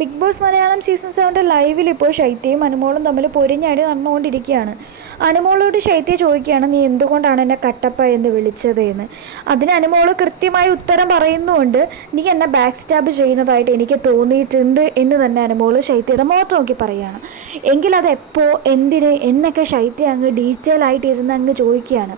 Big boss Malayalam season സെവന്റെ ലൈവിൽ ഇപ്പോൾ ശൈത്യയും അനുമോളും തമ്മിൽ പൊരിഞ്ഞടി നടന്നുകൊണ്ടിരിക്കുകയാണ്. അനുമോളോട് ശൈത്യ ചോദിക്കുകയാണ് നീ എന്തുകൊണ്ടാണ് എന്നെ കട്ടപ്പ എന്ന് വിളിച്ചത് എന്ന് അതിന് അനുമോൾ കൃത്യമായി ഉത്തരം പറയുന്നുകൊണ്ട് നീ എന്നെ ബാക്ക് സ്റ്റാബ് ചെയ്യുന്നതായിട്ട് എനിക്ക് തോന്നിയിട്ടുണ്ട് എന്ന് തന്നെ അനുമോൾ ശൈത്യയുടെ മുഖത്ത് നോക്കി പറയുകയാണ്. എങ്കിൽ അത് എന്തിന് എന്നൊക്കെ ശൈത്യ അങ്ങ് ഡീറ്റെയിൽ ആയിട്ട് ഇരുന്ന് അങ്ങ് ചോദിക്കുകയാണ്.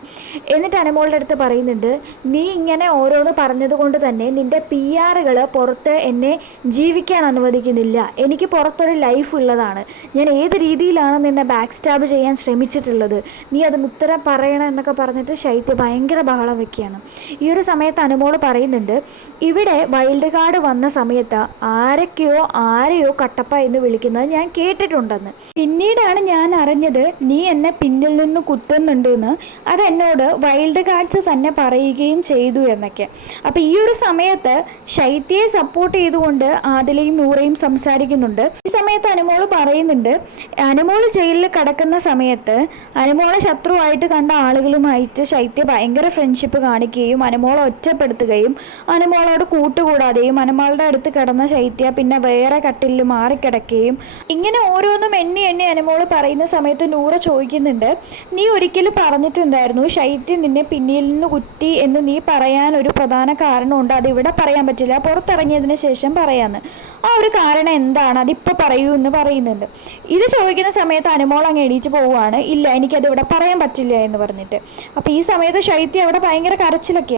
എന്നിട്ട് അനുമോളുടെ അടുത്ത് പറയുന്നുണ്ട് നീ ഇങ്ങനെ ഓരോന്ന് പറഞ്ഞതുകൊണ്ട് തന്നെ നിന്റെ പി ആറുകൾ പുറത്ത് എന്നെ ജീവിക്കാൻ അനുവദിക്കുന്നില്ല എനിക്ക് പുറത്തൊരു ലൈഫ് ഉള്ളതാണ്. ഞാൻ ഏത് രീതിയിലാണ് നിന്നെ ബാക്ക് സ്റ്റാബ് ചെയ്യാൻ ശ്രമിച്ചിട്ടുള്ളത്? നീ അതിന് ഉത്തരം പറയണം എന്നൊക്കെ പറഞ്ഞിട്ട് ശൈത്യ ഭയങ്കര ബഹളം വെക്കുകയാണ്. ഈ ഒരു സമയത്ത് അനുമോൾ പറയുന്നുണ്ട് ഇവിടെ വൈൽഡ് കാർഡ് വന്ന സമയത്ത് ആരൊക്കെയോ ആരെയോ കട്ടപ്പ എന്ന് വിളിക്കുന്നത് ഞാൻ കേട്ടിട്ടുണ്ടെന്ന്. പിന്നീടാണ് ഞാൻ അറിഞ്ഞത് നീ എന്നെ പിന്നിൽ നിന്ന് കുത്തുന്നുണ്ട് എന്ന്. അത് എന്നോട് വൈൽഡ് കാർഡ്സ് തന്നെ പറയുകയും ചെയ്തു എന്നൊക്കെ. അപ്പോൾ ഈ ഒരു സമയത്ത് ശൈത്യയെ സപ്പോർട്ട് ചെയ്തുകൊണ്ട് ആദിലയും നൂറയും സംസാരിക്കുന്നുണ്ട്. ഈ സമയത്ത് അനുമോൾ പറയുന്നുണ്ട് അനുമോൾ ജയിലിൽ കിടക്കുന്ന സമയത്ത് അനുമോളെ ശത്രുവായിട്ട് കണ്ട ആളുകളുമായിട്ട് ശൈത്യ ഭയങ്കര ഫ്രണ്ട്ഷിപ്പ് കാണിക്കുകയും അനുമോളെ ഒറ്റപ്പെടുത്തുകയും അനുമോളോട് കൂട്ടുകൂടാതെയും അനുമോളുടെ അടുത്ത് കിടന്ന ശൈത്യ പിന്നെ വേറെ കട്ടിലിൽ മാറിക്കിടക്കുകയും ഇങ്ങനെ ഓരോന്നും എണ്ണി എണ്ണി അനുമോൾ പറയുന്ന സമയത്ത് നൂറ ചോദിക്കുന്നുണ്ട് നീ ഒരിക്കലും പറഞ്ഞിട്ടുണ്ടായിരുന്നു ശൈത്യം നിന്നെ പിന്നിൽ നിന്ന് കുത്തി എന്ന് നീ പറയാൻ ഒരു പ്രധാന കാരണമുണ്ട്. അത് ഇവിടെ പറയാൻ പറ്റില്ല. പുറത്തിറങ്ങിയതിന് ശേഷം പറയാമെന്ന് ആ ഒരു കാരണം എന്താണ്? അതിപ്പോൾ പറയൂ എന്ന് പറയുന്നുണ്ട്. ഇത് ചോദിക്കുന്ന സമയത്ത് അനുമോൾ അങ്ങ് എണീറ്റ് പോവുകയാണ്. ഇല്ല എനിക്കത് ഇവിടെ പറയാൻ പറ്റില്ല എന്ന് പറഞ്ഞിട്ട്. അപ്പോൾ ഈ സമയത്ത് ശൈത്യം അവിടെ ഭയങ്കര കരച്ചിലൊക്കെ